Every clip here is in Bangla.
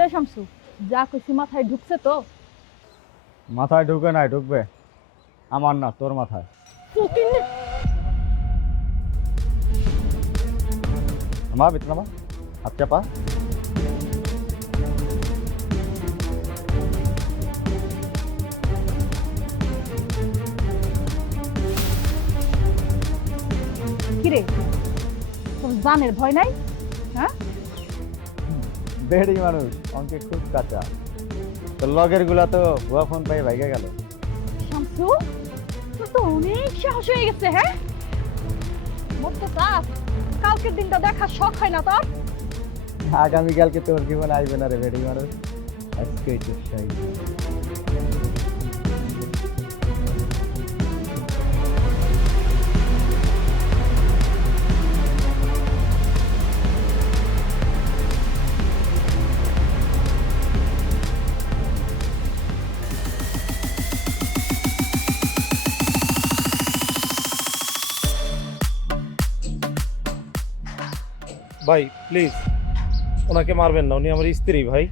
কিরে শামসু, যা কইছি মাথায় ঢুকছে তো? মাথায় ঢুকে নাই, ঢুকবে। আমার না, তোর মাথায়। ফকিন্নি। নামা ভিতরে নামা, হাত চাপা। কিরে, তোর জানের ভয় নাই? হ্যাঁ, বেড়ি মানুষ, অঙ্কে খুব কাঁচা। তোর লগের গুলা তো ভুয়া ফোন পাই ভাইগে গেল। শামসু, তোর তো অনেক সাহস হয়ে গেছে। হ্যাঁ, মোর তো চাপ কালকের দিনটা দেখার শখ হয় না তোর? আগামীকালকে তোর জীবন আসবে না রে বেড়ি মানুষ, আজকেই তোর সাই। ভাই প্লিজ ওনাকে মারবেন না, উনি আমার স্ত্রী ভাই।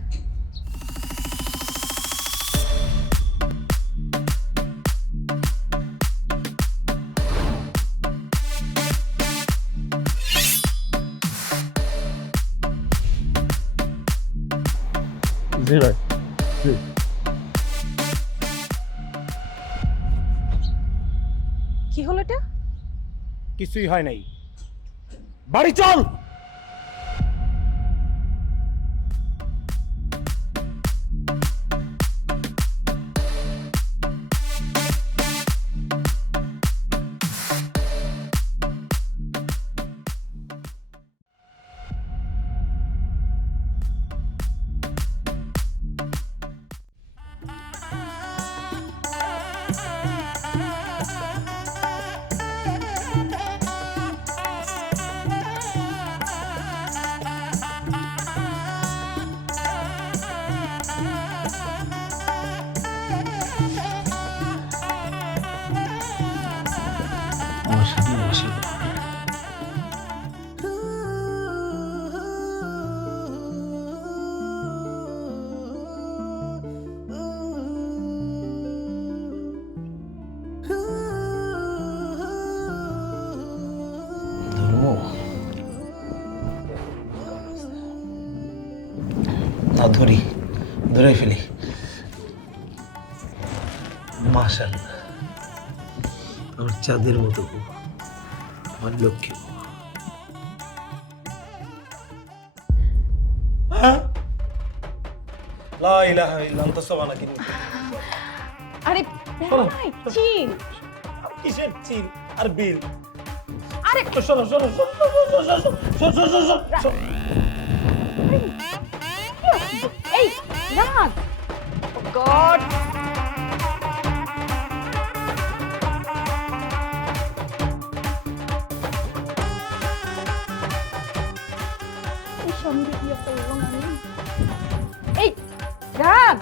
জি ভাই, জি। কি হলো এটা? কিছুই হয় নাই, বাড়ি চল। আমার সাথে বসে ধরো না, ধরে ফেলি। মাশাআল্লাহ, আমার চাঁদের মতো বউ, আমার লক্ষ্মী বউ। লা ইলাহা ইল্লা আনতা সুবহানাকা ইন্নী আরে ভাই, চিল। কিসের চিল আর বিল? আরে শোনো শোনো এই রাজ, গড। এই রাজ,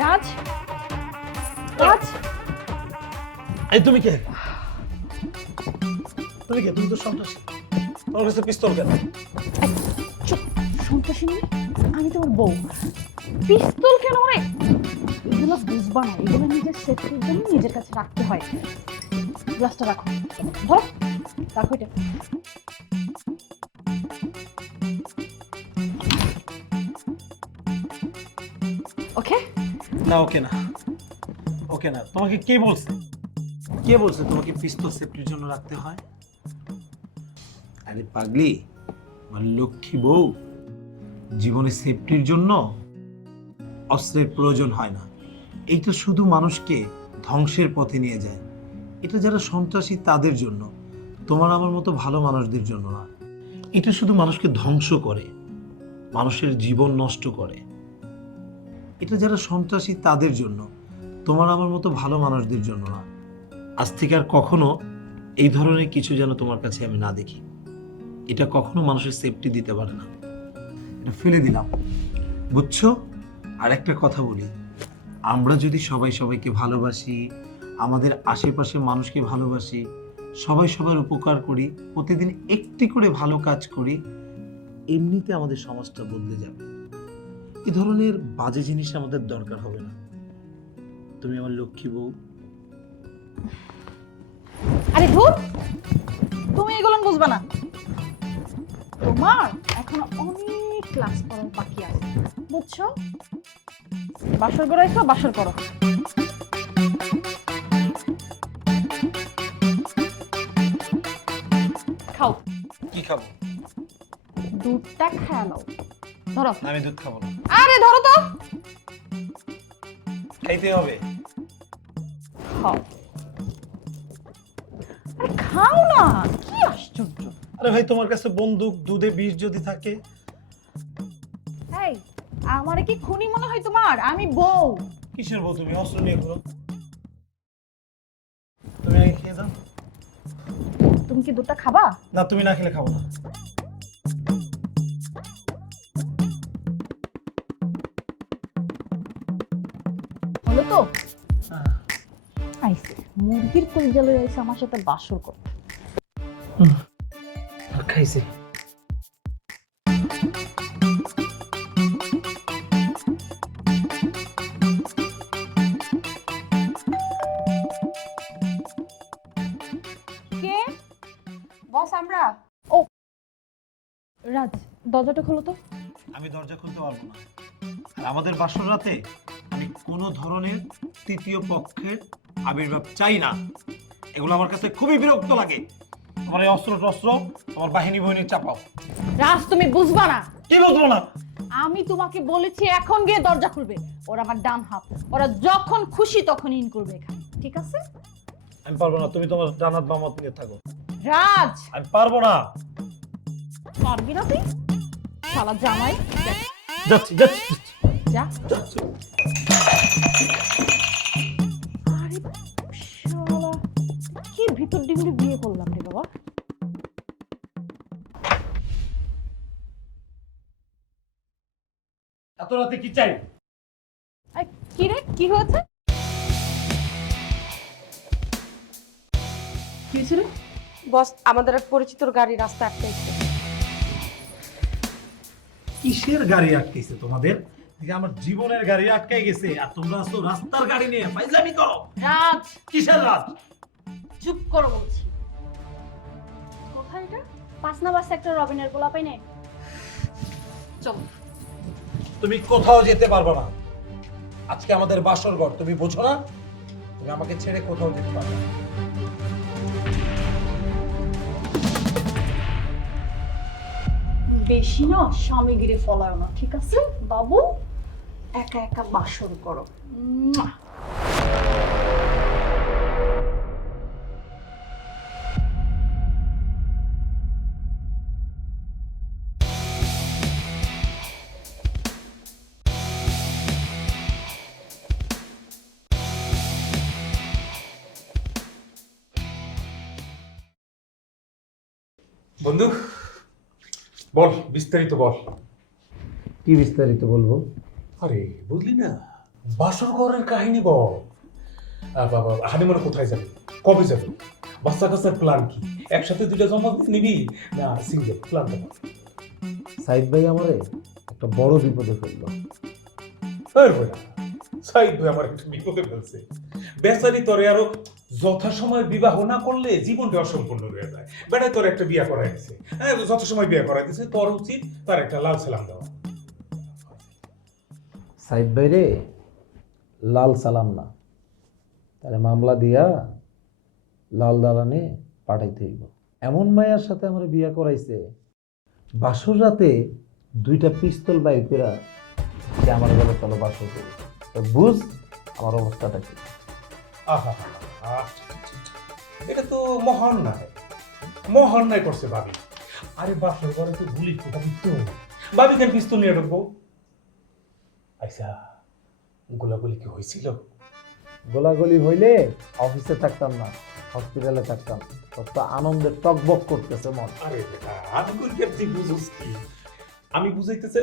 রাজ, রাজ, এই তুমি কে? তুমি কে? তুমি তো সন্ত্রাসী, তোমার কাছে পিস্তল কেন? চুপ। সন্ত্রাসী মানে? আমি তোমার বউ। পিস্তল কেন রে? এগুলো বুঝবা না, এগুলো নিজের সেফটির জন্য নিজের কাছে রাখতে হয়। গ্লাসটা রাখো, ধরো, রাখো এটা। ওকে? না ওকে না, ওকে না। তোমাকে কে বলছে? কে বলছে তোমাকে পিস্তল সেফটির জন্য রাখতে হয়? আরে পাগলি, আমার লক্ষ্মী বউ, জীবনে সেফটির জন্য অস্ত্রের প্রয়োজন হয় না। এইটা শুধু মানুষকে ধ্বংসের পথে নিয়ে যায়। এটা যারা সন্ত্রাসী তাদের জন্য, তোমার আমার মতো ভালো মানুষদের জন্য না। এটা শুধু মানুষকে ধ্বংস করে, মানুষের জীবন নষ্ট করে। এটা যারা সন্ত্রাসী তাদের জন্য, তোমার আমার মতো ভালো মানুষদের জন্য না। আজ থেকে আর কখনো এই ধরনের কিছু যেন তোমার কাছে আমি না দেখি। এটা কখনো মানুষের সেফটি দিতে পারে না। এটা ফেলে দিলাম, বুঝছো? আর একটা কথা বলি, আমরা যদি সবাই সবাইকে ভালোবাসি, আমাদের আশেপাশে মানুষকে ভালোবাসি, সবাই সবার উপকার করি, প্রতিদিন একটি করে ভালো কাজ করি, এমনিতে আমাদের সমাজটা বদলে যাবে। এই ধরনের বাজে জিনিস আমাদের দরকার হবে না। তুমি আমার লক্ষ্মী বউ। আরে ধুর, তুমি এগুলো বুঝবা না। তোমার এখনো অনেক ক্লাস করার বাকি আছে, বুঝছো? বাসর করাইছো, বাসর করো। খাও, কি খাবো? দুধটা খেয়ে নাও। ধরো। না, আমি দুধ খাবো না। আরে ধরো তো। খাইতে হবে। খাও। আরে খাও না, কি আশ্চর্য। আরে ভাই, তোমার কাছে বন্দুক, দুধে বিষ যদি থাকে। এই, আমারে কি খুনি মনে হয় তোমার? আমি বউ। কিসের বউ তুমি? অস্ত্র নিয়ে ঘুরো। তুমি আগে খেয়ে দাও। তুমি কি দুধটা খাবা? না, তুমি না খেলে খাবো না। হলো তো? আইসে মুরগির কলিজা লয়ে আইসে আমার সাথে বাসর করতে। খাইছে। কে? বস আমরা। ও রাজ, দরজাটা খোলো তো। আমি দরজা খুলতে পারবো না। আর আমাদের বাসর রাতে আমি কোনো ধরনের তৃতীয় পক্ষের আবির্ভাব চাই না। এগুলো আমার কাছে খুবই বিরক্ত লাগে। আমার এই অস্ত্র টস্ত্র আমার বাহিনী বহিনী চাপাও। রাজ, তুমি বুঝবা না। কি বুঝবো না? আমি তোমাকে বলেছি এখন গিয়ে দরজা খুলবে। ওরা আমার ডান হাত, ওরা যখন খুশি তখন ইন করবে এখানে, ঠিক আছে? আমি পারবো না। তুমি তোমার ডান হাত বাম হাত নিয়ে থাকো। রাজ, আমি পারবো না। পারবি না তুই? শালা জামাই। যাচ্ছি যাচ্ছি যা। যাচ্ছি। আরে শালা, কি ভিতর ডিমে বিয়ে করলাম রে বাবা। এত রাতে কি চাই? কি রে, কি হয়েছে? কি ছিল? বস, আমাদের এক পরিচিতর গাড়ি রাস্তা আটকাইছে। কিসের গাড়ি আটকেছে তোমাদের? আমার জীবনের গাড়ি আটকে গেছে আর তোমরা আসো রাস্তার গাড়ি নিয়ে ফাইজলামি করো। রাজ, কিসের রাত? চুপ করো বলছি। কোথায় এটা? 5 নাম্বার সেক্টর রবিনের গোলাপাই নেই। চলো। তুমি কোথাও যেতে পারবে না। আজকে আমাদের বাসর ঘর, তুমি বোঝো না? তুমি আমাকে ছেড়ে কোথাও যেতে পারবে না। বেশি না স্বামীগিরি ফলায় না, ঠিক আছে বাবু? একা একা বাসর করো। মুয়া। বন্ধু, বল, বিস্তারিত বল। কি বিস্তারিত বলবো? আরে বুঝলি না, বাসর ঘরের কাহিনী বল। বাবা, হানিমুনে কোথায় যাবে, কবে যাবে, বাচ্চা কাচ্চার প্ল্যান কি, একসাথে দুইটা জন্মদিন নিবি না সিঙ্গেল প্ল্যান? সাইদ ভাই আমারে একটা বড় বিপদে ফেললো। সাইদ ভাই আমার একটু বিপদে ফেলছে। বেচারি তোরে আরো যথাসময় বিবাহ না করলে জীবনটা অসম্পূর্ণ হয়ে যায়। বেটায় তোর একটা বিয়ে করাই দিছে, হ্যাঁ যথাসময় বিয়ে করাই দিছে, তোর উচিত তার একটা লাল সালাম দেওয়া। সাইদ ভাই রে লাল সালাম না, তারে মামলা দিয়া লাল দালানে পাঠাইতে হইব। এমন মায়ের সাথে আমার বিয়া করাইছে, বাসর রাতে 2টা পিস্তল বাইর করে যে আমার বলে চলো বাসর করি। বুঝ আমার অবস্থাটা কি। আহা, এটা তো মহান নাই, মহান নাই করছে ভাবি। আরে বাসর ঘরে তো গুলি তো ভাবি কেন পিস্তল নিয়ে ঢুকবো? আচ্ছা, গোলাগুলি কি হয়েছিল? গোলাগুলি হইলে অফিসে থাকতাম না, হসপিটালে থাকতাম। কত আনন্দে টকবক করতেছে মন। আরে বেটা, আমি কই তুই বুঝছিস কি? আমি বুঝাইতেছে,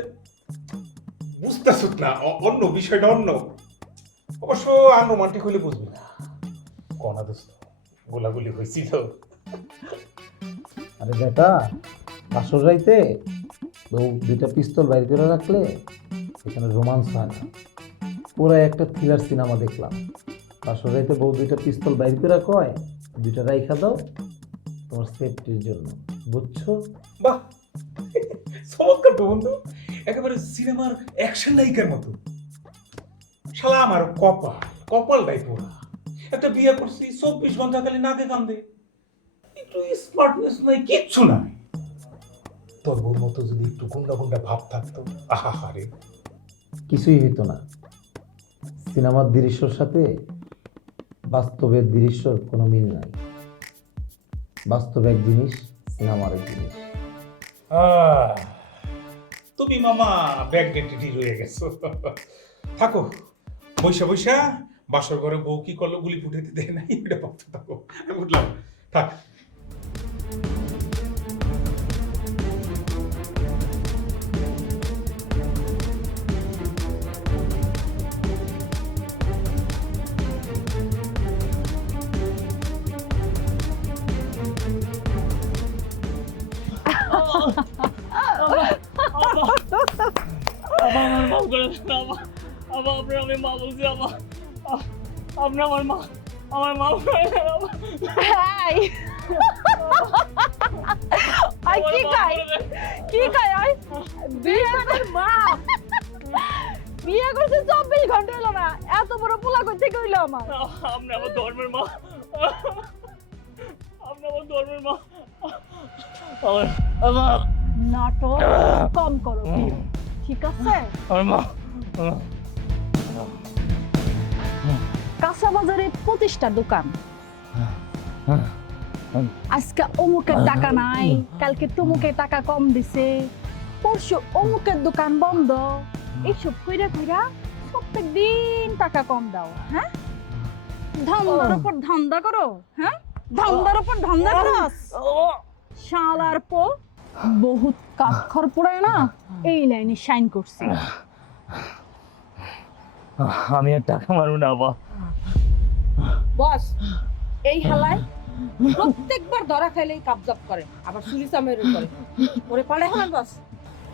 বুঝতেছ না, অন্য বিষয়টা অন্য। অবশ্য আনুমানটিক হইলে বুঝবি না। কনা দোস্ত, গোলাগুলি হয়েছিল? আরে বেটা, বাসর রাইতে 2টা পিস্তল বাইর করে রাখলে সেখানে রোমান্স হয় না, পুরো একটা থ্রিলার সিনেমা দেখলাম। বাসর রাইতে বউ দুইটা পিস্তল বাইর করে কয়, দুইটা রাইখা দাও তোমার সেফটির জন্য, বুঝছো? বাহ, চমৎকার তো বন্ধু, একেবারে সিনেমার অ্যাকশন নায়িকার মতো। শালা আমার কপালটাই পোড়া। একটা বিয়ে করছি, 24 ঘন্টা খালি নাকে কান্দে, একটু স্মার্টনেস নাই, কিচ্ছু নাই। তোর বউর মতো যদি একটু গুন্ডা গুন্ডা ভাব থাকতো, আহা রে। কিছুই হইতো না। সিনেমার দৃশ্যর সাথে বাস্তবের দৃশ্যর কোনো মিল নাই। বাস্তব এক জিনিস, সিনেমার এক জিনিস। তুমি মামা ব্যাকডেটেডই রয়ে গেছো। থাকো বৈশা বৈশা, বাসর ঘরে বউ কি করলো, গুলি ফুটাইতে দেয় নাই, এটা ভাবতে থাকো। আমি বুঝলাম, থাক। আমার মাফ করে দেন, আপনার আমি মা বলছি, আপনি আমার মাফ করে দেন। আই আই কি খায় আই বিয়ে করে মা বিয়ে করছে 24 ঘন্টা হলো না, এত বড় পোলা কই থেকে হইলো আমার? আপনি আমার ধর্মের মা, আপনি আমার ধর্মের মা। আমার নাটক কম করো প্রিয়, ঠিক আছে? আমার মা, কাঁচা বাজারে 25টা দোকান, আজকে অমুকের টাকা নাই, কালকে তমুকের টাকা কম দিছে, পরশু অমুকের দোকান বন্ধ, এইসব কইরা কইরা প্রত্যেক দিন টাকা কম দাও। হ্যাঁ, ধান্দার উপর ধান্দা করো। হ্যাঁ, ধান্দার উপর ধান্দা করো। শালার পো বহুত কাঠখড় পোড়ায় না, এই লাইনে শাইন করছি। আমি আর টাকা মারব না বাবা। বস এই হালায় প্রত্যেকবার ধরা খাইলেই কাবজাব করে, আবার চুরি চামের করে ওরে পাড়ে হালান। বস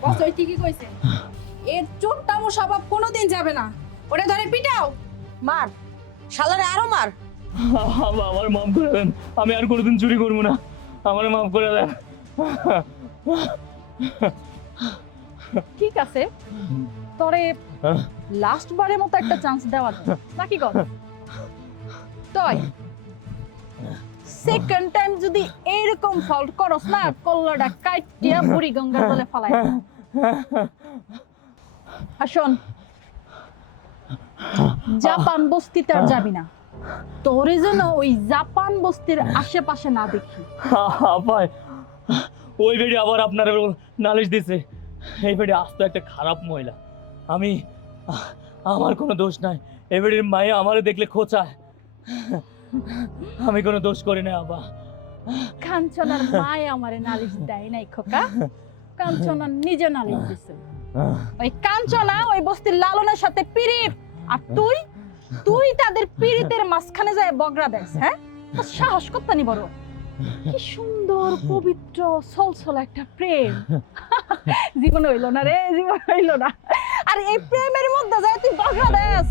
বস ওই ঠিকই কইছে, এর চোটটামো স্বভাব কোনোদিন যাবে না। ওরে ধরে পিটাও, মার শালারে, আরো মার। আমার মাফ করে দেন, আমি আর কোনোদিন চুরি করবো না, আমার মাফ করে দেন। ঠিক আছে, তোরে লাস্ট বারের মতো একটা চান্স দেওয়া যায় নাকি কর? তাই সেকেন্ড টাইম যদি এরকম ফল্ট করস না, কল্লাটা কাইটিয়া বুড়ি গঙ্গার জলে ফালাই। আসুন, জাপান বস্তিতে আর যাবি না, তোরে যেন ওই জাপান বস্তির আশেপাশে না দেখি। আপাই ওই বেডি আবার আপনার নালিশ দিছে, এই বেডি আস্ত একটা খারাপ মহিলা। আমার কোনো দোষ নাই, এই বেডির মায়ে আমারে দেখলে খোঁচায়, আমি কোনো দোষ করি না আপা। কাঞ্চনার মায় আমারে নালিশ দেয় নাই খোকা, কাঞ্চনা নিজে নালিশ দিছে। ওই কাঞ্চনা ওই বস্তির লালনের সাথে পিরিত, আর তুই তাদের পিরিতের মাঝখানে যায় বগরা দেস। হ্যাঁ, তোর সাহস করতানি বড়। কি সুন্দর পবিত্র সলসল একটা প্রেম, জীবন হইল না রে, জীবন হইল না। আর এই প্রেমের মধ্যে যায় তুই বগরা দেস,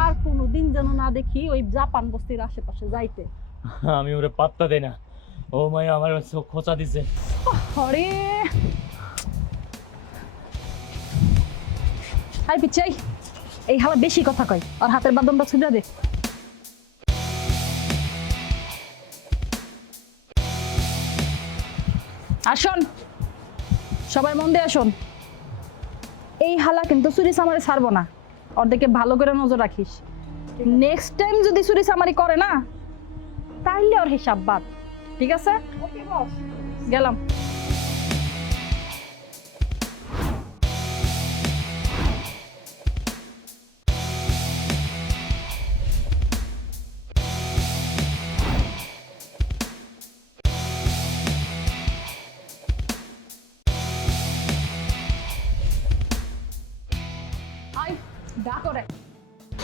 আর কোনোদিন যেন না দেখি ওই জাপান বস্তির আশেপাশে যাইতে। আমি ওরে পাত্তা দেই না, ও মায়া আমার খোঁচা দিছে। আরে হাই পিচাই, এই হালা বেশি কথা কয়, আর হাতের বাদনটা ছুঁড়ে দে। আসুন সবাই মন দিয়ে আসুন, এই হালা কিন্তু চুরি চামারি ছাড়বো না, ওর দিকে ভালো করে নজর রাখিস। নেক্সট টাইম যদি চুরি চামারি করে না, তাইলে ওর হিসাব বাদ, ঠিক আছে? গেলাম। আই ডা করে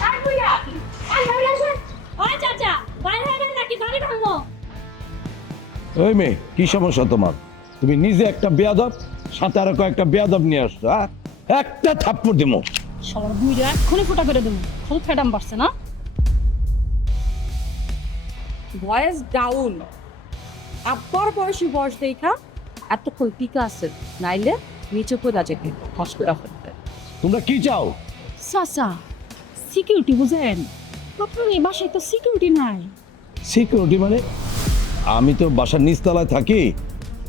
আর বুইয়া আর বাইরে আসুন। ওই চাচা বাইরে হয়ে গেল নাকি গাড়ি ভাঙবো? ওই মেয়ে, কি সমস্যা তোমার? তুমি নিজে একটা বেয়াদব, সাথে আরো কয়েকটা বেয়াদব নিয়ে আসছো। হ্যাঁ, একটা থাপ্পড় দিমো, সবার দুইটা এক্ষুনি ফোটা করে দেবো, খুব ফ্যাডাম বাড়ছে না? ভয়েস ডাউন, আব্বার বয়সী বয়স দেখা এতক্ষণ টিকা আছে, নাইলে নিচে পড়া যেতে হসপিটাল করতে। তোমরা কি চাও? চাচা, সিকিউরিটি বুঝেন, আপনার এই বাসায় তো সিকিউরিটি নাই। সিকিউরিটি মানে? আমি তো বাসার নিচতলায় থাকি,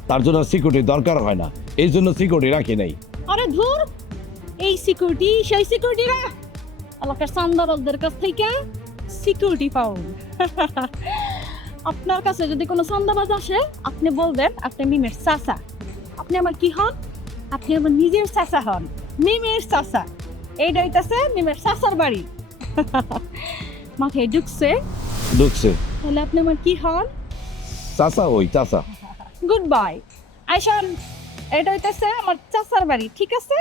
তার জন্য সিকিউরিটি দরকার হয় না, এই জন্য সিকিউরিটি রাখি নাই। আরে ধুর, এই সিকিউরিটি সেই সিকিউরিটি না, এলাকার চান্দাবাজদের কাছ থেকে সিকিউরিটি পাউন। আপনার কাছে যদি কোনো চান্দাবাজ আসে, আপনি বলবেন আপনি মিমের চাচা। আপনি আমার কি হন? আপনি আমার নিজের চাচা হন, মিমের চাচা। এইটা হইতাছে মিমের চাচার বাড়ি। মাথায় ঢুকছে? ঢুকছে। তাহলে আপনি আমার কি হন? চাচা, ওই চাচা। Good bye. আইসান, এটা হইতাছে আমার চাচার বাড়ি, ঠিক আছে?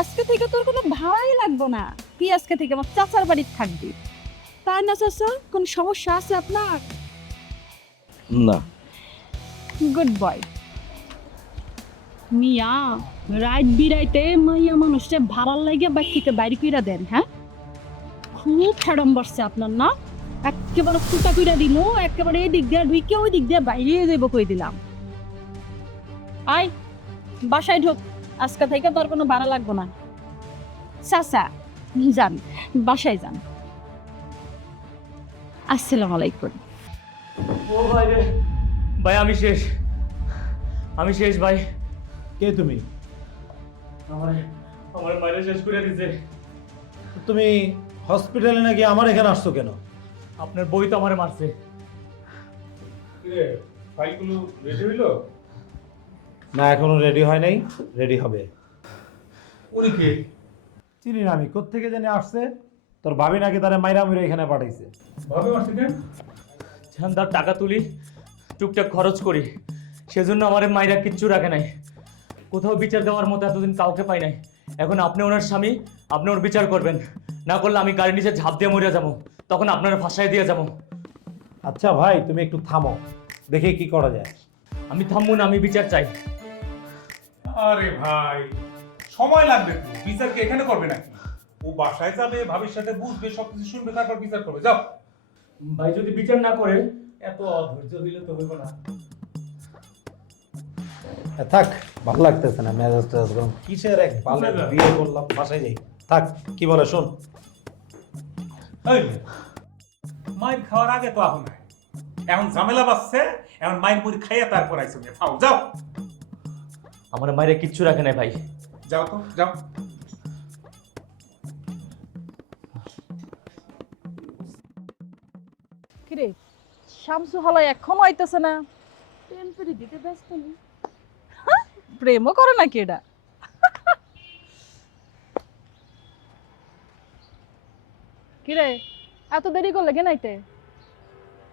আজকে থেকে তোর কোনো ভাড়াই লাগবো না, তুই আজকে থেকে আমার চাচার বাড়ি থাকবি। তাই না চাচা? কোন সমস্যা আছে আপনার? না। Good boy. মিয়া, রাইট বিরাইতে মাইয়া মানুষটা ভাড়ার লাগে বাইক থেকে বাইরে কইরা দেন, হ্যাঁ? খুব ফ্যাডম বাড়ছে আপনার না? একেবারে ফুটা কইরা দিল, একেবারে এই দিক দিয়ে ঢুকে ওই দিক দিয়ে বাইরে যাবো কই দিলাম। আয় বাসায় ঢোক, আজকে থেকে তোর কোনো ভাড়া লাগবো না। চাচা যান, বাসায় যান। আসসালামু আলাইকুম। ও ভাই রে, ভাই আমি শেষ, আমি শেষ ভাই। কে তুমি? আমার আমার মায়ের শেষ করে দিছে। তুমি হসপিটালে নাকি আমার এখানে আসছো কেন? আপনার বই তো আমারে মারছে। কিরে, ফাইলগুলো রেডি হইলো? না, এখনো রেডি হয় নাই, রেডি হবে। উনি কে? চিনি না আমি, কোত্থেকে জানি আসছে। তোর ভাবি নাকি তারা মাইরা মুইরা এখানে পাঠাইছে। ভাবে মারছে কেন? ঝান্দার টাকা তুলি, টুকটাক খরচ করি, সেজন্য আমার মায়েরা কিচ্ছু রাখে নাই। কোথাও বিচার দেওয়ার মতো এতদিন কাউকে পাই নাই। এখন আপনি ওনার স্বামী, আপনি ওর বিচার করবেন, না করলে আমি গাড়ির নিচে ঝাঁপ দিয়ে মরে যাবো, তখন আপনারা ফাঁসাই দিয়ে যাবো। আচ্ছা ভাই, তুমি একটু থামো, দেখে কি করা যায়। আমি থামবো না, আমি বিচার চাই। আরে ভাই, সময় লাগবে তো, বিচার কি এখানে করবে নাকি? ও বাসায় যাবে, ভাবির সাথে বুঝবে, সবকিছু শুনবে, তারপর বিচার করবে। যাও। ভাই যদি বিচার না করে, এত অধৈর্য দিলে তো হইব না। থাক, ভালো লাগতেছে না, মেজাজ টেজাজ গরম। কিসের এক ভালো বিয়ে করলাম, বাসায় যাই। থাক, কি বলে শোন। এই মেয়ে, মায়ের খাওয়ার আগে তো এখন নাই, এখন ঝামেলা বাঁচছে, এখন মায়ের মুড়ি খাইয়া তারপর আইসো মেয়ে। খাও, যাও। আমার মায়েরা কিচ্ছু রাখে নাই ভাই। যাও তো, যাও। কিরে, শামসু হলাই এখনো আইতেছে না? প্রেম করে দিতে ব্যস্ত নি? প্রেমও করে নাকি এটা? কিরে, এত দেরি করলে কেন আইতে?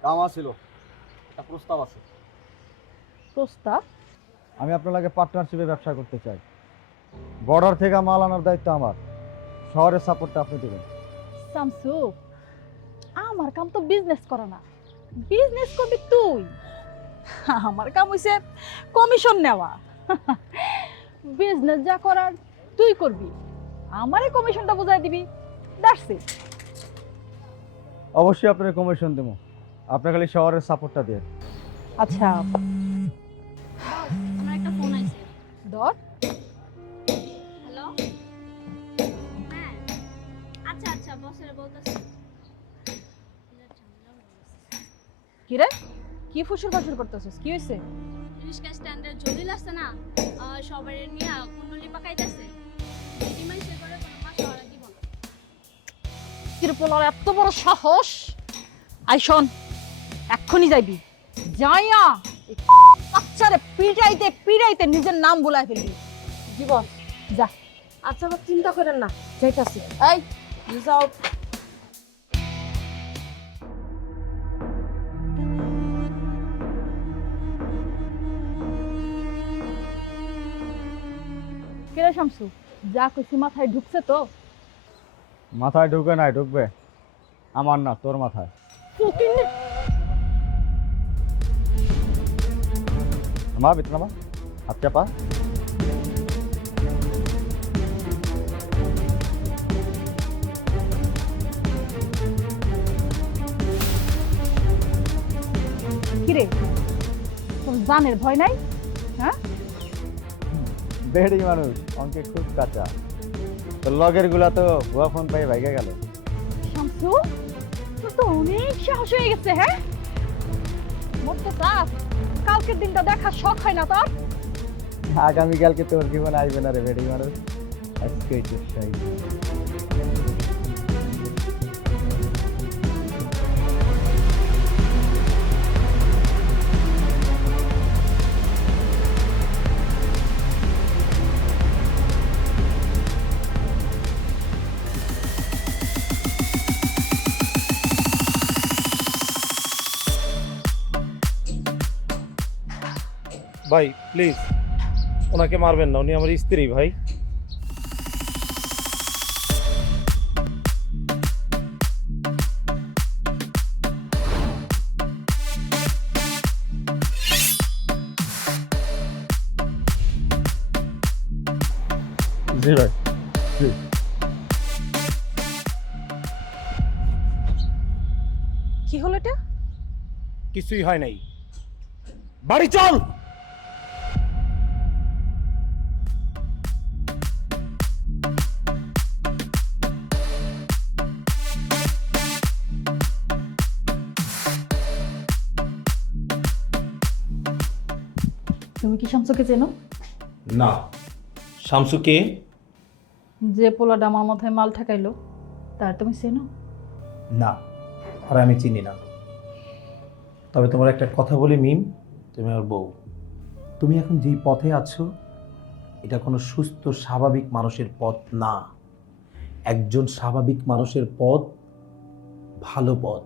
কাম আছিল, একটা প্রস্তাব আছে। প্রস্তাব? আমি আপনার লাগে পার্টনারশিপে ব্যবসা করতে চাই। বর্ডার থেকে মাল আনার দায়িত্ব আমার, শহরের সাপোর্টটা আপনি দেবেন। শামসু, আমার কাম তো বিজনেস করা না, বিজনেস করবি তুই। আমার কাম হইছে কমিশন নেওয়া। বিজনেস যা করার তুই করবি, আমারে কমিশনটা বুঝাই দিবি, দ্যাটস ইট। অবশ্যই আপনার কমিশন দেবো, আপনার খালি শহরের সাপোর্টটা দিয়ে। আচ্ছা, আমার একটা ফোন আইছে। ধর। হ্যালো, হ্যাঁ, আচ্ছা আচ্ছা, বসের বলতেছি। কিরে, কি ফুসুর ফাসুর করতেছিস? কি হয়েছে? রিক্সা স্ট্যান্ডের জলিল আছে না, সবাই নিয়ে কুণ্ডলি পাকাইতেছে। ডিমান্ড সে করে কোনো মাস হওয়ার দিব না। তিরুপলার এত বড় সাহস! আই শোন, এক্ষুনি যাইবি, যাইয়া বাচ্চারে পিটাইতে পিটাইতে নিজের নাম ভুলাই ফেলবি। জীবন যা। আচ্ছা বাবা, চিন্তা করেন না, যাইতাছি। এই যাও। কিরে শামসু, যা কইছি মাথায় ঢুকছে তো? মাথায় ঢুকে নাই, ঢুকবে আমার না, তোর মাথায়। মা ভিতরে মা, হাত চাপা। কিরে, তোর জানের ভয় নাই? হ্যাঁ, বেড়ি মানুষ, অঙ্কে খুব কাঁচা। তো লগের গুলা তো ভুয়া ফোন পাই ভাইগে গেল। শামসু, তোর তো অনেক সাহস হয়ে গেছে। হ্যাঁ, মোর তো চাপ কালকের দিনটা দেখার শখ হয় না তোর? আগামীকালকে তোর জীবন আসবে না রে বেড়ি মানুষ, আজকেই তোর সাই। ভাই প্লিজ ওনাকে মারবেন না, উনি আমার স্ত্রী ভাই। জি ভাই, জি। কি হলো এটা? কিছুই হয় নাই, বাড়ি চল। তুমি কি শামসুকে চেনো? না, শামসু কে? যে পোলাটা আমার মাথায় মাল ঠেকাইলো, তার তুমি চেনো? না, আর আমি চিনি না। তবে তোমার একটা কথা বলি মিম, তুমি আমার বউ। তুমি এখন যেই পথে আছো এটা কোনো সুস্থ স্বাভাবিক মানুষের পথ না। একজন স্বাভাবিক মানুষের পথ ভালো পথ,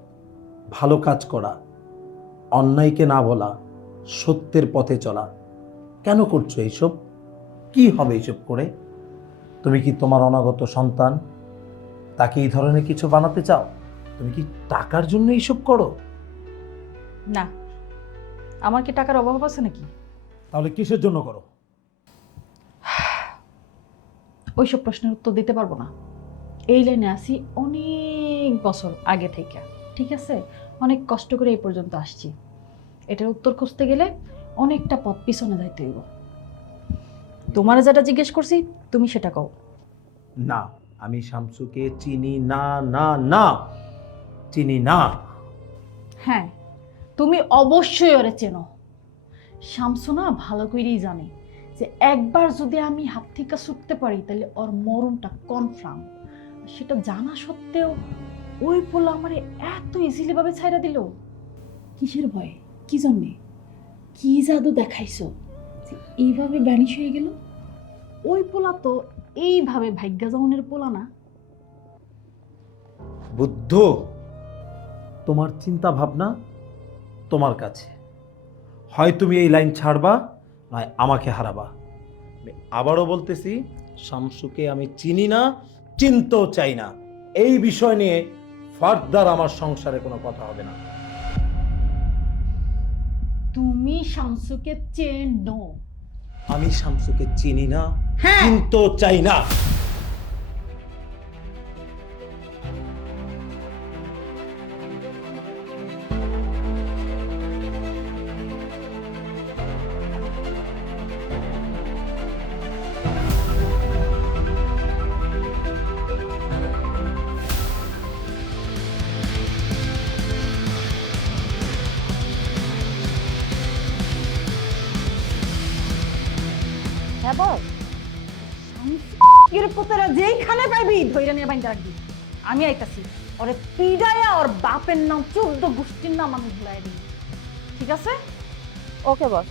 ভালো কাজ করা, অন্যায়কে না বলা, সত্যের পথে চলা। কেন করছো এইসব? কি হবে এইসব করে? তুমি কি তোমার অনাগত সন্তান তাকে এই ধরনের কিছু বানাতে চাও? তুমি কি টাকার জন্য এইসব করো? না, আমার কি টাকার অভাব আছে নাকি? তাহলে কিসের জন্য করো? ওইসব প্রশ্নের উত্তর দিতে পারবো না। এই লাইনে আসি অনেক বছর আগে থেকে, ঠিক আছে? অনেক কষ্ট করে এই পর্যন্ত আসছি। এটার উত্তর খুঁজতে গেলে অনেকটা পথ পিছনে যাইতে হইব। তোমার যেটা জিজ্ঞেস করছি তুমি সেটা কও। না, আমি শামসুকে চিনি না, না না, চিনি না। হ্যাঁ, তুমি অবশ্যই ওরে চেনো। শামসু না ভালো করেই জানে যে একবার যদি আমি হাত থেকে ছুটতে পারি তাহলে ওর মরণটা কনফার্ম। সেটা জানা সত্ত্বেও ওই পোলা আমারে এত ইজিলি ভাবে ছাইড়া দিল। কিসের ভয়? কি জন্যে? কি জাদু দেখাইছো যে এইভাবে ব্যানিশ হয়ে গেল? ওই পোলা তো এইভাবে ভাগ্য জাউনের পোলা না। বুদ্ধ, তোমার চিন্তা ভাবনা তোমার কাছে। হয় তুমি এই লাইন ছাড়বা, নয় আমাকে হারাবা। আমি আবারও বলতেছি, শামসুকে আমি চিনি না, চিনতেও চাই না। এই বিষয় নিয়ে ফার্দার আমার সংসারে কোনো কথা হবে না। তুমি শামসুকে চেনো? আমি শামসুকে চিনি না, চিনতেও চাই না। হ্যাঁ বল। এর পুতরা যেইখানে পাইবি ধইরা নিয়ে বাইন্দা রাখবি। আমি আইতাছি, ওরে পিডায়া ওর বাপের নাম 14 গোষ্ঠীর নাম আমি ভুলাই দিই, ঠিক আছে? ওকে বস।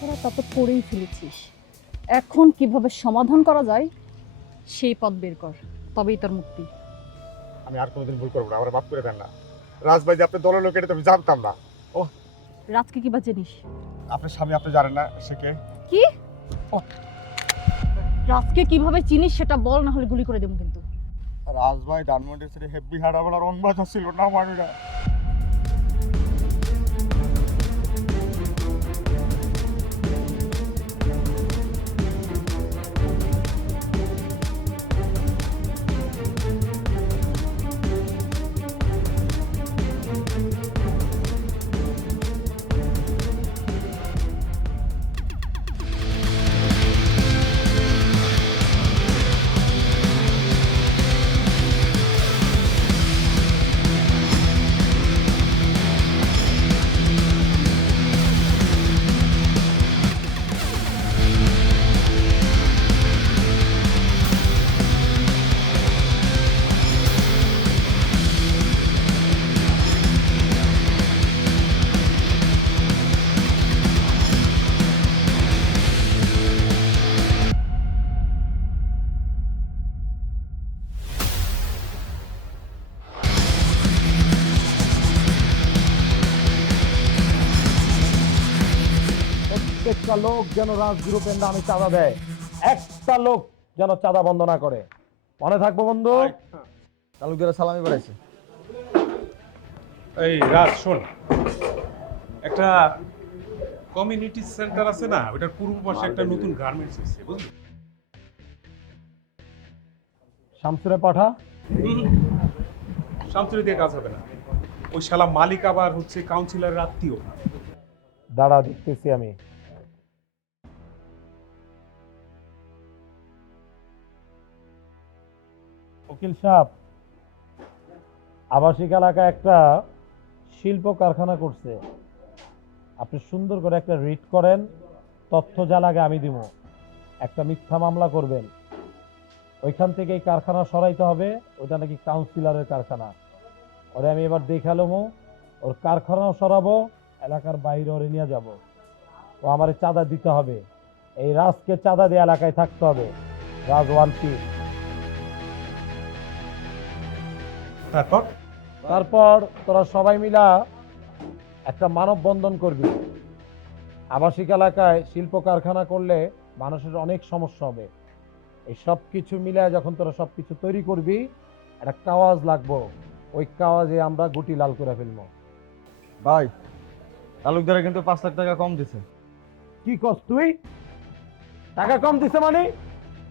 করা তা তো করেই ফেলেছিস, এখন কিভাবে সমাধান করা যায় সেই পথ বের কর, তবেই তোর মুক্তি। আমি আর কোনোদিন ভুল করবো না, আমার মাফ করে দেন না। রাজ ভাই যে আপনার দলের লোক এটা তো আমি জানতাম না। রাজকে কি বা জিনিস? আপনার স্বামী আপনি জানেন না সে কে? কি? রাজকে কিভাবে চিনিস সেটা বল, না হলে গুলি করে দেবো কিন্তু। রাজ ভাই ডায়মন্ডের সাথে হেভি হাড়াবেলার অনবাজা ছিল না মানুষরা। প্রত্যেকটা লোক যেন রাজ গ্রুপের নামে চাঁদা দেয়, একটা লোক যেন চাঁদা বন্ধ না করে। মনে থাকবো বন্ধু। তালুকদারের সালামি বেড়াইছে। এই রাজ শোন, একটা কমিউনিটি সেন্টার আছে না, ওটার পূর্ব পাশে একটা নতুন গার্মেন্টস এসেছে, বুঝলি? শামসুরে পাঠা। শামসুরি দিয়ে কাজ হবে না, ওই শালা মালিক আবার হচ্ছে কাউন্সিলরের আত্মীয়। দাঁড়া, দেখতেছি আমি। উকিল সাহেব, আবাসিক এলাকায় একটা শিল্প কারখানা করছে, আপনি সুন্দর করে একটা রিট করেন, তথ্য যা লাগে আমি দিব। একটা মিথ্যা মামলা করবেন, ওইখান থেকে এই কারখানা সরাইতে হবে, ওইটা নাকি কাউন্সিলরের কারখানা। ওরে আমি এবার দেখালামও, ওর কারখানাও সরাবো, এলাকার বাইরে ওরে নিয়ে যাব। ও আমার চাঁদা দিতে হবে, এই রাজকে চাঁদা দিয়ে এলাকায় থাকতে হবে। রাজ 1 টিম। তারপর তোরা সবাই মিলা একটা মানববন্ধন করবি। আবাসিক এলাকায় শিল্প কারখানা করলে মানুষের অনেক সমস্যা হবে। এই সব কিছু মিলায় যখন তোরা সব কিছু তৈরি করবি, একটা কাওয়াজ লাগবো, ওই কাওয়াজে আমরা গুটি লাল করে ফেলবো। ভাই তালুকদারে কিন্তু 5 লাখ টাকা কম দিছে। কি করছ তুই? টাকা কম দিছে মানে?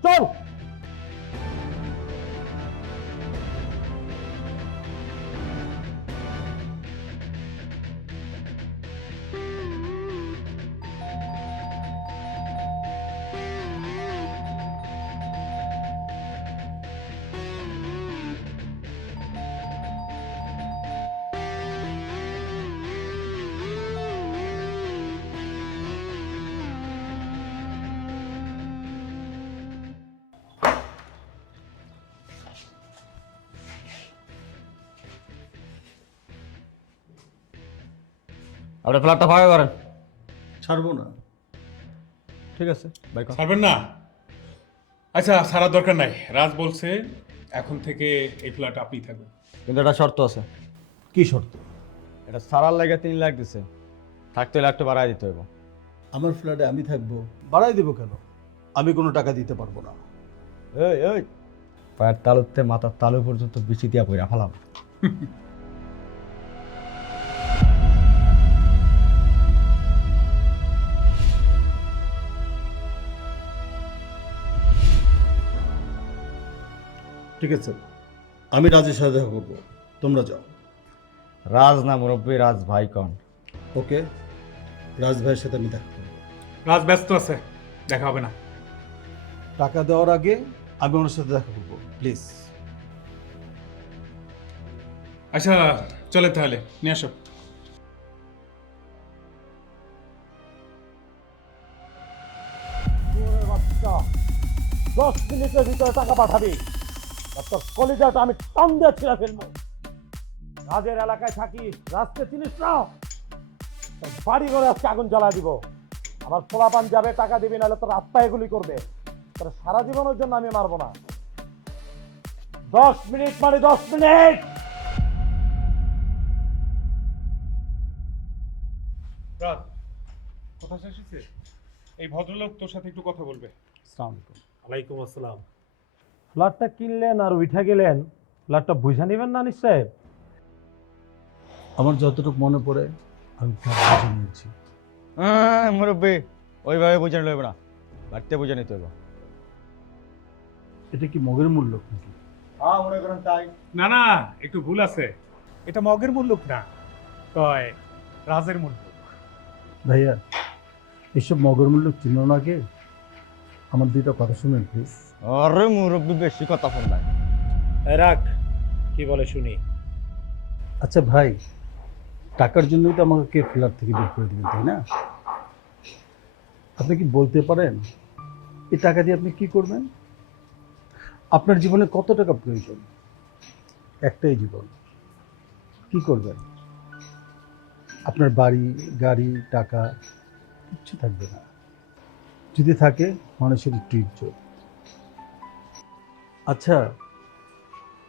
চল। আপনি ফ্ল্যাটটা ফাঁকা করেন। ছাড়বো না। ঠিক আছে ভাই। ছাড়বেন না? আচ্ছা, ছাড়ার দরকার নাই। রাজ বলছে এখন থেকে এই ফ্ল্যাট আপনি থাকবেন। কিন্তু একটা শর্ত আছে। কি শর্ত? এটা সারার লাগে 3 লাখ দিছে, থাকতে হলে একটু বাড়াই দিতে হবে। আমার ফ্ল্যাটে আমি থাকবো, বাড়াই দেবো কেন? আমি কোনো টাকা দিতে পারবো না। এই এই পায়ের তালুতে মাথার তালু পর্যন্ত বিচি দিয়া পইরা ফেলাম। ঠিক আছে, আমি রাজের সাথে দেখা করবো, তোমরা যাও। রাজ না মুরব্বী, রাজ ভাই কন। ওকে, রাজ ভাইয়ের সাথে আমি দেখা করবো। রাজ ব্যস্ত আছে, দেখা হবে না। টাকা দেওয়ার আগে আমি ওনার সাথে দেখা করবো, প্লিজ। আচ্ছা চলে, তাহলে নিয়ে আসো। 10 মিনিটের ভিতরে টাকা পাঠাবি, তোর কলিজাটা আমি টান দিয়ে ছিঁড়ে ফেলবো। রাজের এলাকায় থাকি, রাজকে চিনিস না? বাড়ি ঘরে আজকে আগুন জ্বালা দিব। আমার পোলাপান যাবে টাকা দিবি, নাহলে তো রাস্তায় গুলি করবে। তোর সারা জীবনের জন্য আমি মারবো না। 10 মিনিট মানে 10 মিনিট। রাত কথা শেষ হয়েছে? এই ভদ্রলোক তোর সাথে একটু কথা বলবে। আসসালামু আলাইকুম। ওয়ালাইকুম আসসালাম। ফ্ল্যাটটা কিনলেন আর উঠা গেলেন, ফ্ল্যাটটা বুঝা নেবেন না আনিস সাহেব? আমার যতটুকু মনে পড়ে আমি বুঝে নিয়েছি। মুরব্বী, ওইভাবে বুঝে নিতে হবে না, বাড়িতে বুঝে নিতে হবে। এটা কি মগের মূল্য নাকি? হ্যাঁ, মনে করেন তাই। না না, একটু ভুল আছে। এটা মগের মূল্য না, কয় রাজের মূল্য। ভাইয়া, এসব মগের মূল্য চিনো না কে? আমার দুইটা কথা শুনেন প্লিজ। আরে মুরব্বী, বেশি কথা ফোন নাই। রাখ, কি বলে শুনি। আচ্ছা ভাই, টাকার জন্যই তো আমাকে ফ্ল্যাট থেকে বের করে দিবেন, তাই না? আপনি কি বলতে পারেন এই টাকা দিয়ে আপনি কি করবেন? আপনার জীবনে কত টাকা প্রয়োজন? একটাই জীবন, কি করবেন? আপনার বাড়ি, গাড়ি, টাকা কিচ্ছু থাকবে না। যদি থাকে, মানুষের একটু ইজ্জত। আচ্ছা,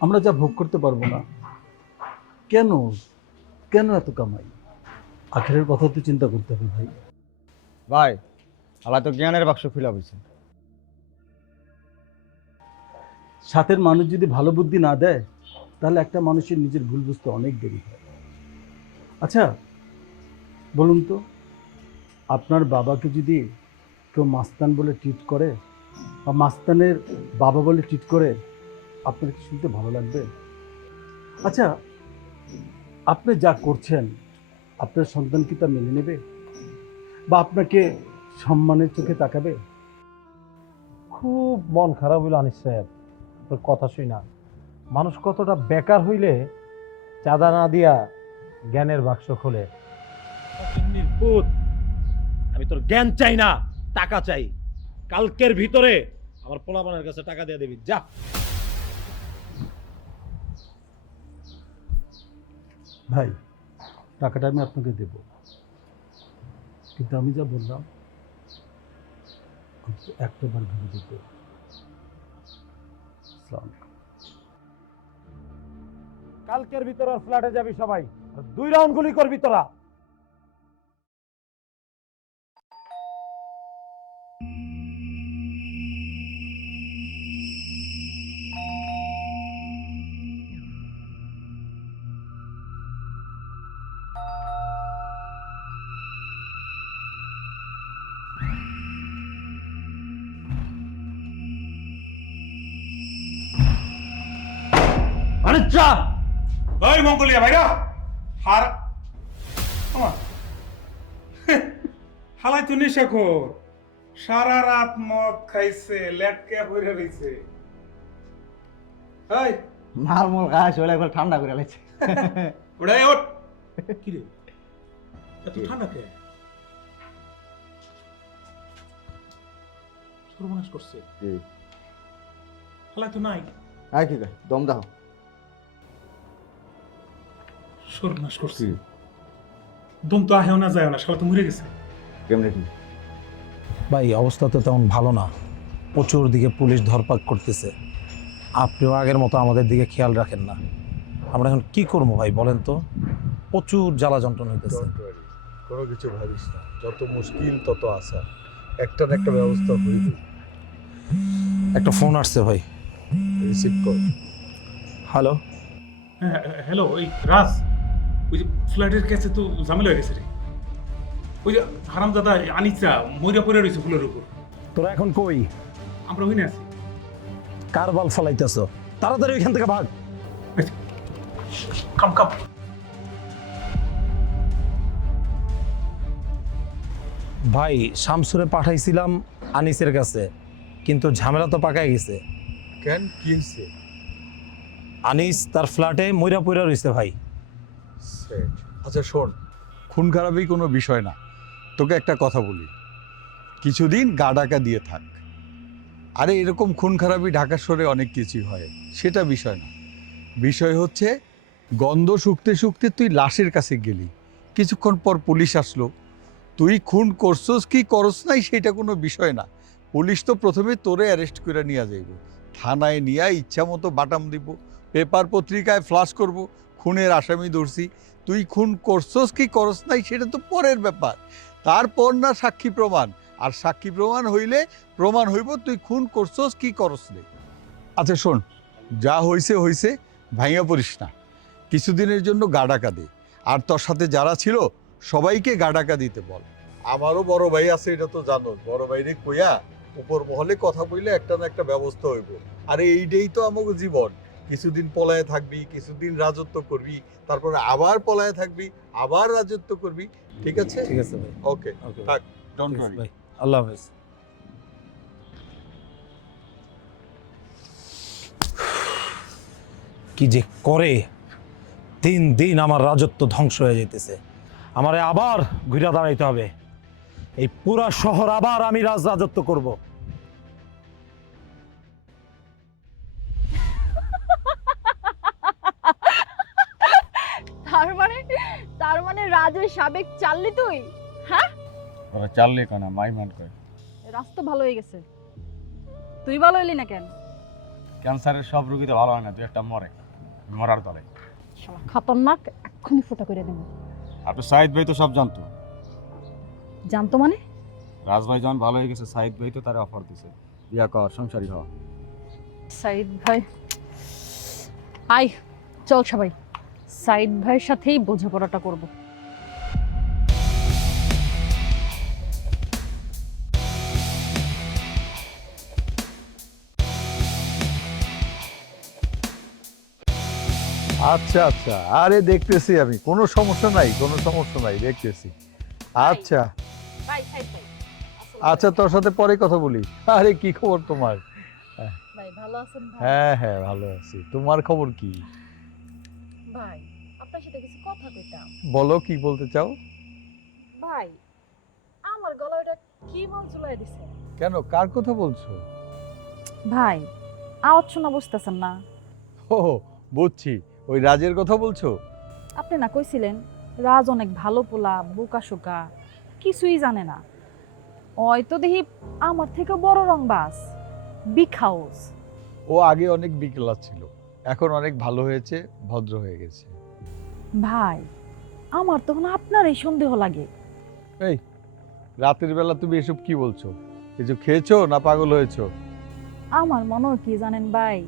আমরা যা ভোগ করতে পারবো না, কেন কেন এত কামাই? আখেরের কথা তো চিন্তা করতে হবে ভাই। ভাই, আল্লাহ তো জ্ঞানের বাক্স খুলে বলছে। সাথের মানুষ যদি ভালো বুদ্ধি না দেয়, তাহলে একটা মানুষের নিজের ভুল বুঝতে অনেক দেরি হয়। আচ্ছা বলুন তো, আপনার বাবাকে যদি কেউ মাস্তান বলে ট্রিট করে বা মাস্তানের বাবা বলে ট্রিট করে, আপনার কি শুনতে ভালো লাগবে? আচ্ছা, আপনি যা করছেন আপনার সন্তান কি তা মেনে নেবে বা আপনাকে সম্মানের চোখে তাকাবে? খুব মন খারাপ হইল আনিস সাহেব তোর কথা শুই না। মানুষ কতটা বেকার হইলে চাঁদা না দিয়া জ্ঞানের বাক্স খোলে। নির্পুত, আমি তোর জ্ঞান চাই না, টাকা চাই। কালকের ভিতরে আমার পোলাপানের কাছে টাকা দিয়ে দিবি, যা। ভাই, টাকাটা আমি আপনাকে দেব, কিন্তু আমি যা বললাম একটাবার ভেবে দিতে। কালকের ভিতরে ফ্ল্যাটে যাবি সবাই, 2 রাউন্ড গুলি করবি তোরা। ওই মঙ্গলিয়া ভাইরা, হার হালাই তো নেশাখোর, সারা রাত মদ খাইছে, লেটকে ভরে রইছে। এই মালমূল গাছ হলে একবার ঠান্ডা করে লাগছে। ওড়াই ওঠ। কি রে, এত ঠান্ডা কে? সর্বনাশ করছে। হালাই তো নাই। আয় কি কয়, দম দাও। সর্বনাশ করছে। দম তো আহেও না যায় না, শালা তো মরে গেছে। কেমনে কি? ভাই, অবস্থা তো তেমন ভালো না, প্রচুর দিকে পুলিশ ধরপাক করতেছে। আপনিও আগের মতো আমাদের দিকে খেয়াল রাখেন না। আমরা এখন কি করবো ভাই বলেন তো? প্রচুর জ্বালা যন্ত্রণা হইতেছে। কোনো কিছু ভাবিস না, যত মুশকিল তত আশা, একটা না একটা ব্যবস্থা হইবে। একটা ফোন আসছে ভাই, রিসিভ কর। হ্যালো। হ্যালো, ওই রাজ, ওই যে ফ্ল্যাটের কাছে তো ঝামেলা হয়ে গেছে রে। ওই যে হারামজাদা আনিসা মইরা পড়ে রয়েছে ফুলের উপর। তোরা এখন কই? আমরা ওইনে আছি। কার বাল ফলাইতেছ? তাড়াতাড়ি ওইখান থেকে ভাগ। কাম কাম। ভাই, শামসুরে পাঠাইছিলাম আনিসের কাছে, কিন্তু ঝামেলা তো পাকাই গেছে। কেন, কি হয়েছে? আনিস তার ফ্ল্যাটে মইরা পইরা রইছে ভাই। আচ্ছা শোন, খুন খারাপই কোনো বিষয় না, তোকে একটা কথা বলি, কিছুদিন গা ঢাকা দিয়ে থাক। আরে এরকম খুন খারাপি ঢাকা শহরে অনেক কিছুই হয়, সেটা বিষয় না। বিষয় হচ্ছে গন্ধ শুকতে শুকতে তুই লাশের কাছে গেলি, কিছুক্ষণ পর পুলিশ আসলো, তুই খুন করছস কি করস নাই সেটা কোনো বিষয় না। পুলিশ তো প্রথমে তোরে অ্যারেস্ট করে নিয়ে যাইব, থানায় নিয়ে ইচ্ছা মতো বাটাম দিব, পেপার পত্রিকায় ফ্লাশ করব, খুনের আসামি ধরছি। তুই খুন করছস কি করস নাই সেটা তো পরের ব্যাপার। তারপর না সাক্ষী প্রমাণ, আর সাক্ষী প্রমাণ হইলে প্রমাণ হইব তুই খুন করছস কি করস নাই। আচ্ছা শোন, যা হইছে হইছে, ভাইয়া পড়িস না, কিছুদিনের জন্য গা ডাকা দে, আর তোর সাথে যারা ছিল সবাইকে গা ডাকা দিতে বল। আমারও বড় ভাই আছে, এটা তো জানো, বড় ভাইরে কইয়া উপর মহলে কথা বললে একটা না একটা ব্যবস্থা হইব। আরে এইটাই তো আমাকে জীবন, কিছুদিন পলায়ে থাকবি, কিছুদিন রাজত্ব করবি, তারপরে আবার পলায়ে থাকবি, আবার রাজত্ব করবি। ঠিক আছে? ঠিক আছে ভাই। ওকে, ওকে থাক, ডোন্ট ঠিক আছে ওয়ারি। ভাই, আল্লাহ হাফেজ। কি যে করে, দিন দিন আমার রাজত্ব ধ্বংস হয়ে যেতেছে। আমারে আবার ঘুরে দাঁড়াইতে হবে, এই পুরা শহর আবার আমি রাজত্ব করব। তার মানে রাজের সাবেক চাললি তুই? হ্যাঁ, ওরা চাললে কেন, মাই মান করে। রাস্তা ভালো হয়ে গেছে, তুই ভালো হইলি না কেন? ক্যান্সারের সব রোগী তো ভালো হয় না, তুই একটা মরে, মরার দলে। শালা খতরনাক, এক্ষুনি ফোটা করে দেব। আপনি সাইদ ভাই তো সব জানতো। জানতো মানে? রাজ ভাই যখন ভালো হয়ে গেছে, সাইদ ভাই তো তারা অফার দিছে, বিয়া কর, সংসারী হওয়া। সাইদ ভাই, আই চল সবাই সাইদ ভাইয়ের সাথেই বোঝাপড়াটা করব। আচ্ছা আচ্ছা, আরে দেখতেছি আমি, কোনো সমস্যা নাই, কোনো সমস্যা নাই, দেখতেছি। আচ্ছা ভাই সাইদ ভাই, আচ্ছা, তোর সাথে পরে কথা বলি। আরে কি খবর তোমার? ভাই ভালো আছেন ভাই? হ্যাঁ হ্যাঁ, ভালো আছি। তোমার খবর কি? ভাই আপনার সাথে কিছু কথা কইতাম। বলো, কি বলতে চাও? ভাই আমার গলায় ওটা কি বল ঝুলাই দিছে? কেন, কার কথা বলছো? ভাই আওয়াজ শোনা বুঝতেছেন না? ও বুঝছি, ওই রাজের কথা বলছো? আপনি না কইছিলেন রাজ অনেক ভালো পোলা, বোকা শোকা, কিছুই জানে না। হয়তো দেখি আমার থেকে বড় রংবাজ, বিগ হাউস। ও আগে অনেক বিকেলা ছিল, এখন অনেক ভালো হয়েছে, ভদ্র হয়ে গেছে। ভাই আমার তখন আপনারই সন্দেহ লাগে। এই রাতের বেলা তুমি এসব কি বলছো? কিছু খেয়েছো না পাগল হয়েছো? আমার মনে হয় কি জানেন ভাই,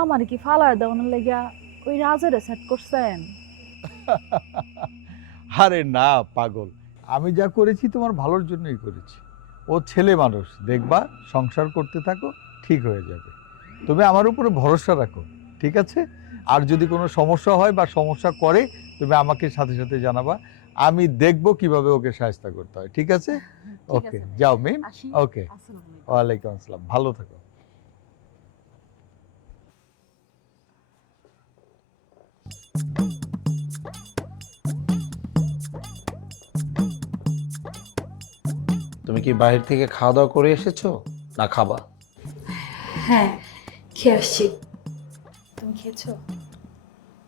আমার কি ফালায় দেওয়ানোর লেগা ওই রাজারে সেট করছেন? আরে না পাগল, আমি যা করেছি তোমার ভালোর জন্যই করেছি। ও ছেলে মানুষ, দেখবা সংসার করতে থাকো, ঠিক হয়ে যাবে। তুমি আমার উপরে ভরসা রাখো, ঠিক আছে? আর যদি কোনো সমস্যা হয় বা সমস্যা করে, তুমি আমাকে সাথে সাথে জানাবা, আমি দেখবো কিভাবে ওকে সাহায্য করতে হয়, ঠিক আছে? ওকে, যাও মিম। আসি। ওকে, আসসালামু আলাইকুম। ওয়ালাইকুম আসসালাম, ভালো থাকো। তুমি কি বাইরে থেকে খাওয়া দাওয়া করে এসেছো না খাবা? হ্যাঁ খেয়ে আসছি, তুমি খেয়েছো?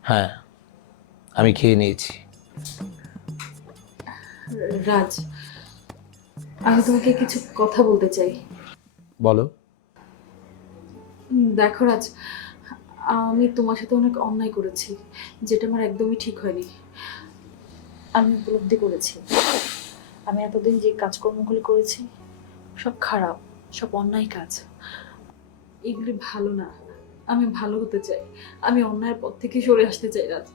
হ্যাঁ, আমি খেয়ে নিয়েছি। রাজ, আমি তোমাকে কিছু কথা বলতে চাই। বলো। দেখো রাজ, আমি তোমার সাথে অনেক অন্যায় করেছি, যেটা আমার একদমই ঠিক হয়নি। আমি উপলব্ধি করেছি আমি এতদিন যে কাজকর্মগুলি করেছি সব খারাপ, সব অন্যায় কাজ। এগুলি ভালো না। আমি ভালো হতে চাই, আমি অন্যায়ের পথ থেকে সরে আসতে চাই রাজ।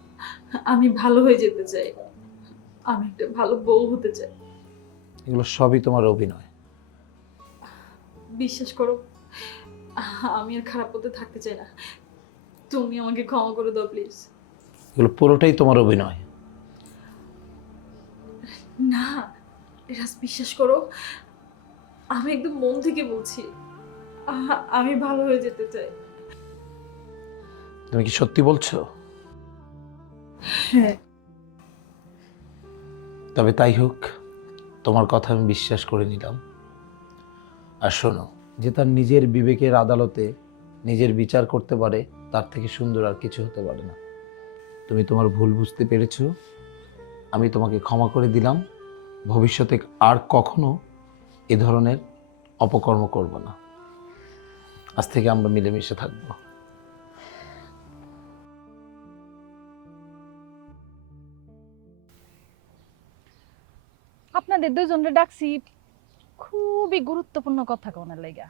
আমি ভালো হয়ে যেতে চাই, আমি একটা ভালো বউ হতে চাই। এগুলো সবই তোমার অভিনয়। বিশ্বাস করো, আমি আর খারাপ পথে থাকতে চাই না। তুমি আমাকে ক্ষমা করে দাও প্লিজ। এগুলো পুরোটাই তোমার অভিনয়। না রাজ, বিশ্বাস করো, আমি একদম মন থেকে বলছি, আমি ভালো হয়ে যেতে চাই। তুমি কি সত্যি বলছো? হ্যাঁ। তবে তাই হোক, তোমার কথা আমি বিশ্বাস করে নিলাম। আর শোনো, যে তার নিজের বিবেকের আদালতে নিজের বিচার করতে পারে, তার থেকে সুন্দর আর কিছু হতে পারে না। তুমি তোমার ভুল বুঝতে পেরেছো, আমি তোমাকে ক্ষমা করে দিলাম। ভবিষ্যতে আর কখনো এ ধরনের অপকর্ম করব না। আজ থেকে আমরা মিলেমিশে থাকবো। আপনাদের দুজনরে ডাকছি খুবই গুরুত্বপূর্ণ কথা কোনের লাইগা।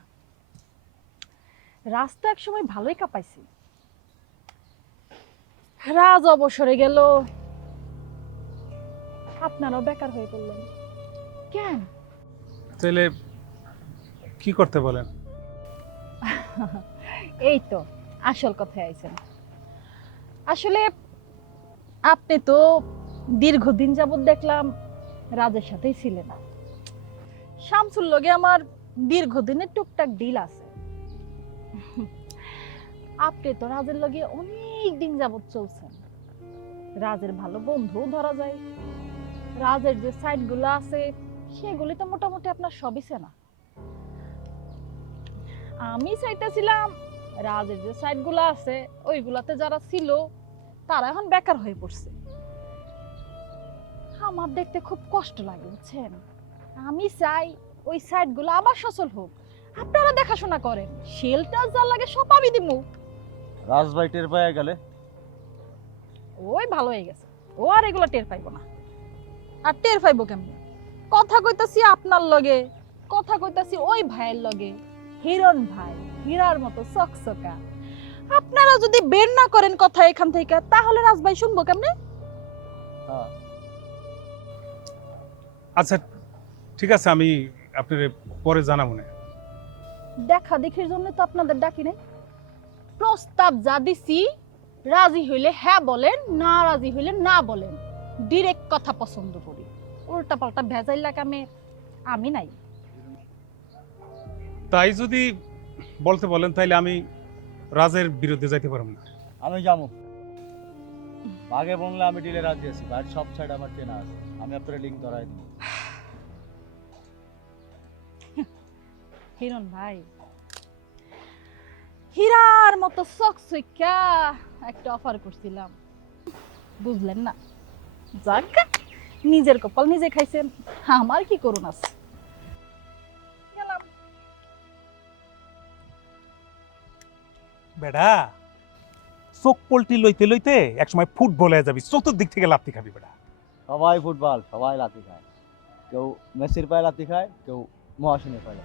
রাস্তা এক সময় ভালোই কাঁপাইছি, রাজ অবসরে গেল, আপনারাও বেকার হয়ে পড়লেন কেন? তাহলে কি করতে বলেন? এই তো আসল কথায় আইছেন। আসলে আপনি তো দীর্ঘদিন যাবত দেখলাম রাজের সাথেই ছিলেন। শামসুর লগে আমার দীর্ঘদিনের টুকটাক ডিল আছে। আপনি তো রাজের লগে অনেক দিন যাবত চলছেন, রাজের ভালো বন্ধু ধরা যায়। রাজের যে সাইটগুলো আছে সেগুলি তো মোটামুটি আপনার সবই চেনা। আমি চাইতেছিলাম রাজের যে সাইটগুলো আছে ওইগুলাতে যারা ছিল তারা এখন বেকার হয়ে পড়ছে। আমার দেখতে খুব কষ্ট লাগে বুঝছেন। আমি চাই ওই সাইটগুলো আবার সচল হোক, আপনারা দেখাশোনা করেন, শেলটার যা লাগে সব আমি দিমু। রাজভাই টের পাইয়া গেলে? ওই ভালো হয়ে গেছে, ও আর এগুলো টের পাইবো না। আর টের পাইবো কেমনে? কথা কইতাছি আপনার লগে, কথা কইতাছি ওই ভাইয়ের লগে, হিরণ ভাই হীরার মতো চকচকা। আপনারা যদি বের না করেন কথা এখান থেকে তাহলে রাজভাই শুনবো কেমনে? আচ্ছা ঠিক আছে, আমি আপনার পরে জানাবো না। দেখা দেখির জন্য তো আপনাদের ডাকি নাই। প্রস্তাব যা দিছি রাজি হইলে হ্যাঁ বলেন, না রাজি হইলে না বলেন। ডিরেক্ট কথা পছন্দ করি, উল্টা পাল্টা ভেজাইলা কামে আমি নাই। তাই যদি বলতে বলেন তাইলে আমি রাজের বিরুদ্ধে যাইতে পারবো না। আমি যাবো, আগে বললে আমি ডিলে রাজি আছি। বাড়ির সব সাইড আমার চেনা আছে, আমি আপনার লিঙ্ক ধরাই দিব। হিরণ ভাই হীরার মতো চকচকা একটা অফার করছিলাম, বুঝলেন না। যাক, নিজের কপাল নিজে খাইছেন, আমার কি করুন আছে। গেলাম। বেটা চোখ পল্টি লইতে লইতে একসময় ফুটবলে যাবি, চতুর্দিক থেকে লাথি খাবি বেটা। সবাই ফুটবল, সবাই লাথি খায়। কেউ মেসির পায়ে লাথি খায়, কেউ মহাসিনের পায়ে।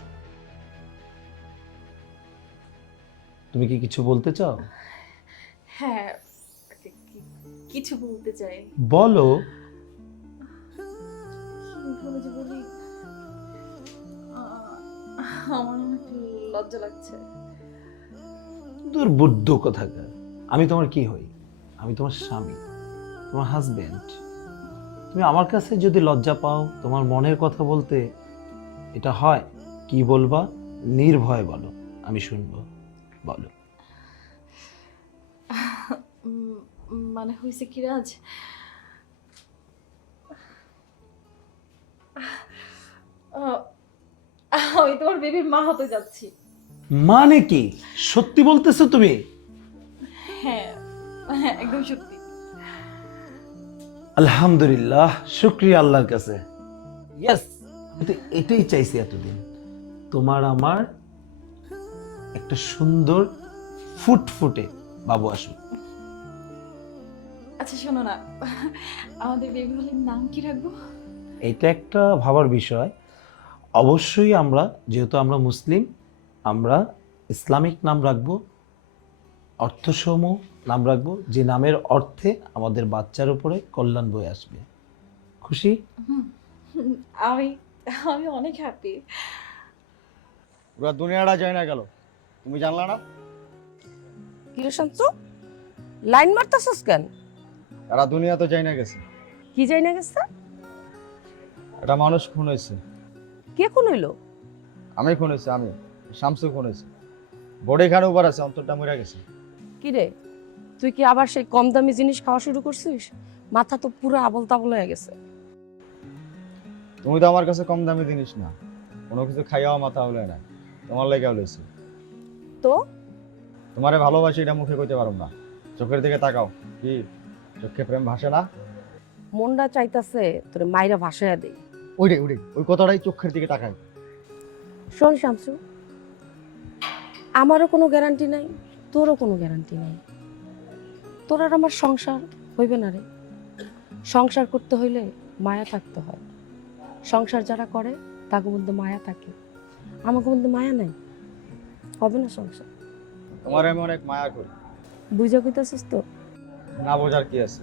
তুমি কি কিছু বলতে চাও? হ্যাঁ, কিছু বলতে চাই। বলো। কিভাবে যে বলি, আমার অনেক লজ্জা লাগছে। দুর্বুদ্ধ কোথাকার। আমি তোমার কি হই? আমি তোমার স্বামী, তোমার হাজবেন্ড। তুমি আমার কাছে যদি লজ্জা পাও তোমার মনের কথা বলতে, এটা হয় কি বলবা নির্ভয় বলো, আমি শুনবো। বলো। মানে হয়েছে কি রাজ, আমি তোমার বেবির মা হতে যাচ্ছি। মানে কি সত্যি বলতেছো তুমি? হ্যাঁ হ্যাঁ, একদম সত্যি। আলহামদুলিল্লাহ, শুকরিয়া আল্লাহর কাছে। ইয়েস, আমি তো এটাই চাইছি এতদিন। তোমার আমার একটা সুন্দর ফুটফুটে বাবু আসুক। আচ্ছা শোনো না, আমাদের বেবি হলের নাম কি রাখবো? এটা একটা ভাবার বিষয়। অবশ্যই আমরা, যেহেতু আমরা মুসলিম, আমরা ইসলামিক নাম রাখবো, অর্থসম নাম রাখবো, যে নামের অর্থে আমাদের বাচ্চার উপরে কল্যাণ বয়ে আসবে। খুশি? আমি আমি অনেক হ্যাপি। পুরা দুনিয়াটা যায় না গেল, তুমি জানলা না? কিরে শামসু, লাইন মারতাছস কেন? এরা দুনিয়া তো যাই না গেছে। কি যাই না গেছে? একটা মানুষ খুন হয়েছে। কে খুন হইলো? আমি খুন হয়েছে, আমি শামসু খুন হয়েছে। বডি খানে উপর আছে, অন্তরটা মরে গেছে। কি রে, তুই কি আবার সেই কম দামি জিনিস খাওয়া শুরু করছিস? মাথা তো পুরো আবল তাবল হয়ে গেছে। তুমি তো আমার কাছে কম দামি জিনিস না, কোনো কিছু খাইয়াও মাথা হলে না, তোমার লেগে হলেছে। তো তোমারে ভালোবাসি এটা মুখে কইতে পারো না, চোখের দিকে তাকাও। কি চোখে প্রেম ভাসে না? মনটা চাইতাছে তোরে মাইরা ভাসাইয়া দেই, ওই কথাটাই চোখের দিকে তাকায়। শোন শামসু, আমারও কোনো গ্যারান্টি নাই, তোরও কোনো গ্যারান্টি নাই। তোর আর আমার সংসার হইবে না রে। সংসার করতে হইলে মায়া থাকতে হয়। সংসার যারা করে তাকে মধ্যে মায়া থাকে, আমাকে মধ্যে মায়া নাই, হবে না সংসার। তোমার আমি অনেক মায়া করি। বুঝা কইতাছিস তো? না বোঝার কি আছে?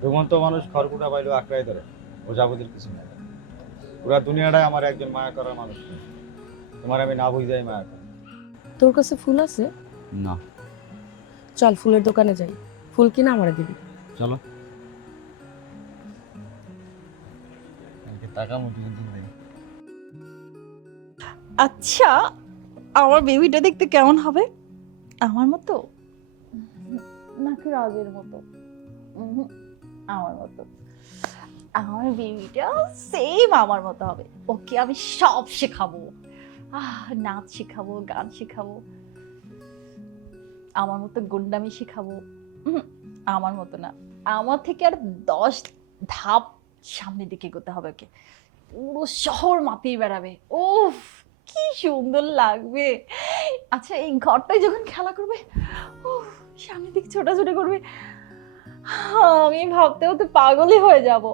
ঘুমন্ত মানুষ খড়কুটা পাইলেও আঁকড়াই ধরে, বোঝাবুঝির কিছু নেই। পুরা দুনিয়াটাই আমার একজন মায়া করার মানুষ নেই। তোমার আমি না বুঝাই মায়া করি। তোর কাছে ফুল আছে? না। চল ফুলের দোকানে যাই, ফুল কিনা আমারে দিবি। চলো। টাকা মতো কিন্তু নেই। আচ্ছা, আমার বেবিটা দেখতে কেমন হবে? আমার মতো নাকি রাজের মতো? আমার মতো। আমার বেবিটা সেম আমার মতো হবে। ওকে আমি সব শেখাবো, নাচ শেখাবো, গান শেখাবো, আমার মতো গুন্ডামি শেখাবো। আমার মতো না, আমার থেকে আর 10 ধাপ সামনের দিকে এগোতে হবে ওকে। পুরো শহর মাতিয়ে বেড়াবে। উফ, কি সুন্দর লাগবে। আচ্ছা, এই ঘরটায় যখন খেলা করবে, সামনের দিকে ছোটাছুটি করবে, আমি ভাবতেও তো পাগলই হয়ে যাব।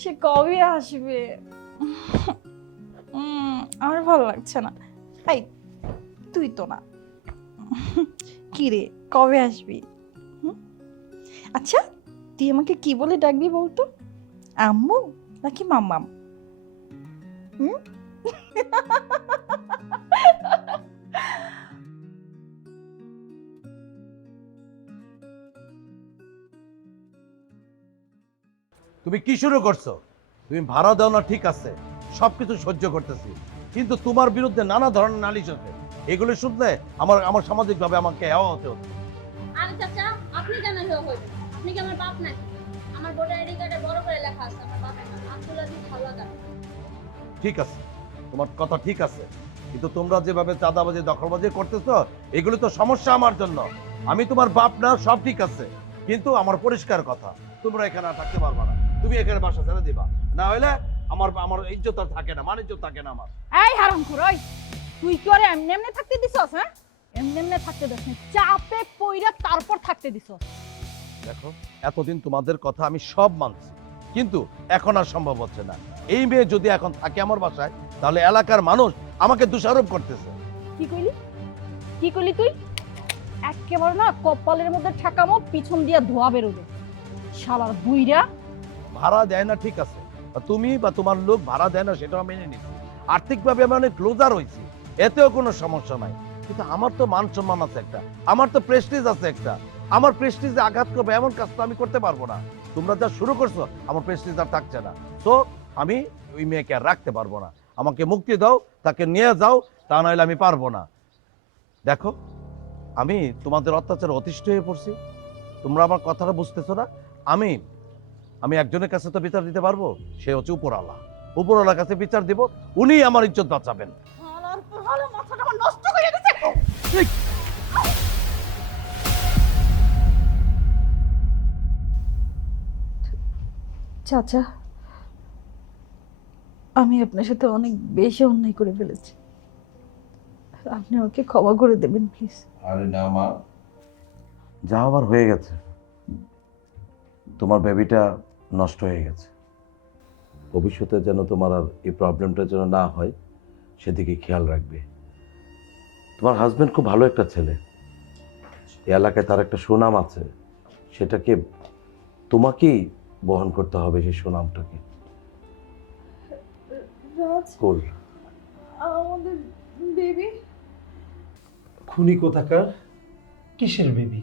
সে কবে আসবে? আমার ভালো লাগছে না। এই, তুই তো না, কি রে, কবে আসবি? আচ্ছা, তুই আমাকে কি বলে ডাকবি বলতো? আম্মু নাকি মাম্মাম? তুমি কি শুরু করছো? তুমি ভাড়া দাও না, ঠিক আছে, সবকিছু সহ্য করতেছি, কিন্তু তোমার বিরুদ্ধে নানা ধরনের নালিশ আছে। এগুলো শুনলে আমার সামাজিকভাবে আমাকে হেওয়া হতে হতো। আরে চাচা, আপনি কেন হেওয়া হইবেন? আপনি কি আমার বাপ নাকি? আমার ভোটার আইডি কার্ডে বড় করে লেখা আছে আমার বাপের নাম আব্দুল আজিজ হাওলাদার। ঠিক আছে, তোমার কথা ঠিক আছে, কিন্তু তোমরা যেভাবে চাঁদাবাজি দখলবাজি করতেছো, এগুলো তো সমস্যা আমার জন্য। আমি তোমার বাপ না, সব ঠিক আছে, কিন্তু আমার পরিষ্কার কথা, তোমরা এখানে আর থাকতে পারবা না। তুমি এখানে বাসা ছেড়ে দিবা, না হলে আমার ইজ্জত আর থাকে না, মান ইজ্জত থাকে না আমার। এই হারামখোর, ওই তুই কি ওরে এমনি এমনি থাকতে দিছস? হ্যাঁ, এমনি এমনি থাকতে দিস না, চাপে পইরা তারপর থাকতে দিছস। দেখো, এতদিন তোমাদের কথা আমি সব মানছি, কিন্তু এখন আর সম্ভব হচ্ছে না। এই মেয়ে যদি এখন থাকে আমার বাসায়, তাহলে এলাকার মানুষ আমাকে দোষারোপ করতেছে। কি কইলি? কি কইলি তুই? একেবারে না কপালের মধ্যে ঠাকামো, পিছন দিয়া ধোয়া বেরোবে। শালার বুইরা। ভাড়া দেয় না, ঠিক আছে, তুমি বা তোমার লোক ভাড়া দেয় না, সেটাও মেনে নিচ্ছি। আর্থিকভাবে আমি অনেক ক্লোজার হয়েছি, এতেও কোনো সমস্যা নাই, কিন্তু আমার তো মান সম্মান আছে একটা, আমার তো প্রেস্টিজ আছে একটা। আমার প্রেস্টিজে আঘাত করবে এমন কাজ তো আমি করতে পারবো না। তোমরা যা শুরু করছো, আমার প্রেস্টিজ আর থাকছে না। তো আমি ওই মেয়েকে আর রাখতে পারবো না। আমাকে মুক্তি দাও, তাকে নিয়ে যাও, তা নাহলে আমি পারবো না। দেখো, আমি তোমাদের অত্যাচারে অতিষ্ঠ হয়ে পড়ছি, তোমরা আমার কথাটা বুঝতেছো না। আমি একজনের কাছে তো বিচার দিতে পারবো, সে হচ্ছে উপরওয়ালা। উপরওয়ালার কাছে বিচার দিব, উনি আমার ইজ্জত বাঁচাবেন। শালার পহালে মাথাটা আমার নষ্ট করে দিছে। চাচা, আমি আপনার সাথে অনেক বেশি অন্যায় করে ফেলেছি, আপনি আমাকে ক্ষমা করে দেবেন প্লিজ। আরে না মা, যা হবার হয়ে গেছে। তোমার বেবিটা নষ্ট হয়ে গেছে, ভবিষ্যতে যেন তোমার আর এই প্রবলেমটা যেন না হয় সেদিকে খেয়াল রাখবে। তোমার হাজবেন্ড খুব ভালো একটা ছেলে, এই এলাকায় তার একটা সুনাম আছে, সেটাকে তোমাকেই বহন করতে হবে, সেই সুনামটাকে। রাজ, কুল, আমাদের বেবি। খুনি কোথাকার, কিসের বেবি?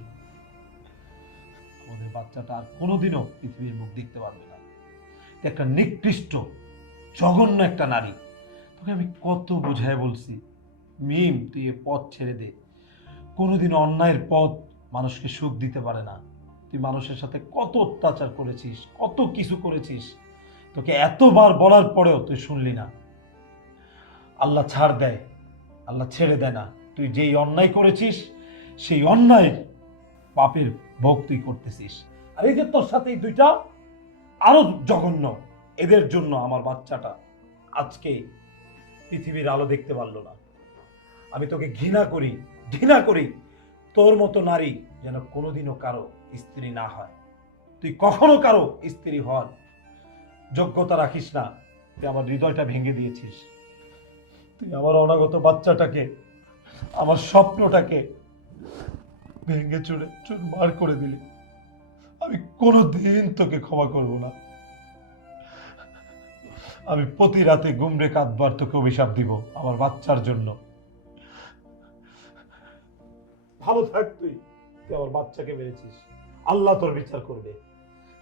আমাদের বাচ্চাটা আর কোনোদিনও পৃথিবীর মুখ দেখতে পারবে না। একটা নিকৃষ্ট জঘন্য একটা নারী। তোকে আমি কত বোঝায় বলছি, মিম তুই এ পথ ছেড়ে দে। কোনোদিন অন্যায়ের পথ মানুষকে সুখ দিতে পারে না। তুই মানুষের সাথে কত অত্যাচার করেছিস, কত কিছু করেছিস, তোকে এতবার বলার পরেও তুই শুনলি না। আল্লাহ ছাড় দেয়, আল্লাহ ছেড়ে দেয় না। তুই যেই অন্যায় করেছিস, সেই অন্যায় পাপের ভোগ তুই করতেছিস। আর এই যে তোর সাথে এই দুইটা আরো জঘন্য, এদের জন্য আমার বাচ্চাটা আজকে পৃথিবীর আলো দেখতে পারলো না। আমি তোকে ঘৃণা করি তোর মতো নারী যেন কোনোদিনও কারো স্ত্রী না হয়। তুই কখনো কারো স্ত্রী হওয়ার যোগ্যতা রাখিস না। তুই আমার হৃদয়টা ভেঙে দিয়েছিস। তুই আমার অনাগত বাচ্চাটাকে, আমার স্বপ্নটাকে ভেঙে চুরমার করে দিলি। আমি কোনোদিন তোকে ক্ষমা করব না। আমি প্রতি রাতে ঘুমরে কাঁদবার তোকে অভিশাপ দিব আমার বাচ্চার জন্য। ভালো থাক তুই আমার বাচ্চাকে মেরেছিস। আল্লাহ তোর বিচার করবে।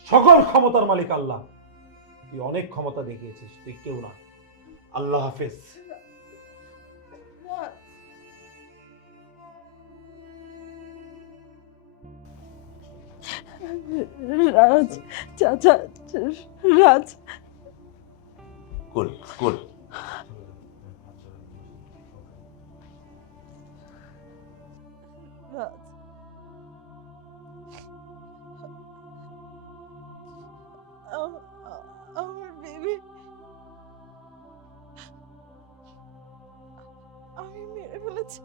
সকল ক্ষমতার মালিক আল্লাহ। তুই অনেক ক্ষমতা দেখিয়েছিস, তুই কেউ না। আল্লাহ হাফেজ। রাজ, চাচা, রাজ, কুল কুল। রাজ, আমার বেবি আমি মেরে ফেলেছি।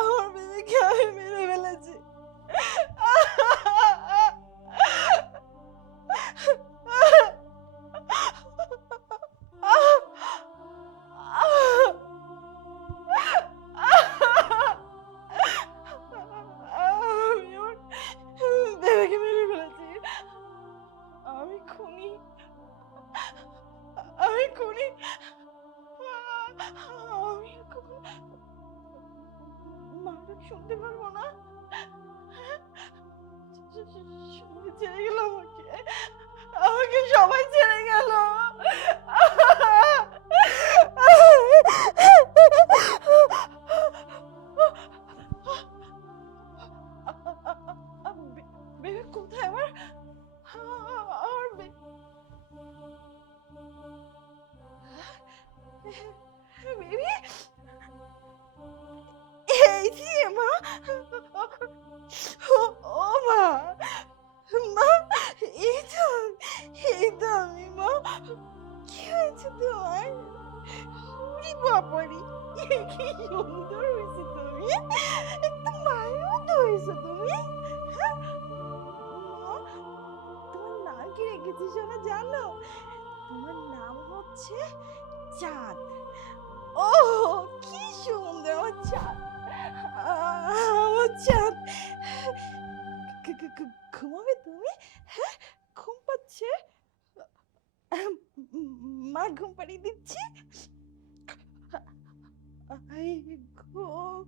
আমার বেবিকে আমি মেরে ফেলেছি। আমি ওর বেবিকে মেরে ফেলেছি। আমি খুনি। আমি মারক শুনতে পারবো না। সবাই ছেড়ে গেল আমাকে সবাই ছেড়ে গেল। বেবি কোথায় আমার? আমার বেবি এই যে মা। ও মা, মা এই তো আমি মা। কি হয়েছে তোমার? ওরে বাবারি, কি সুন্দর হয়েছে তুমি। একটু মায়ের মতো হয়েছে তুমি। হ্যাঁ? মা, তোমার নাম কি রেখেছি শোনা জানো? তোমার নাম হচ্ছে চাঁদ। ও কি সুন্দর আমার চাঁদ। আমার চাঁদ। ঘুমাবে তুমি? হ্যাঁ, ঘুম পাচ্ছে? মা ঘুম পাড়িয়ে দিচ্ছি। ঘুম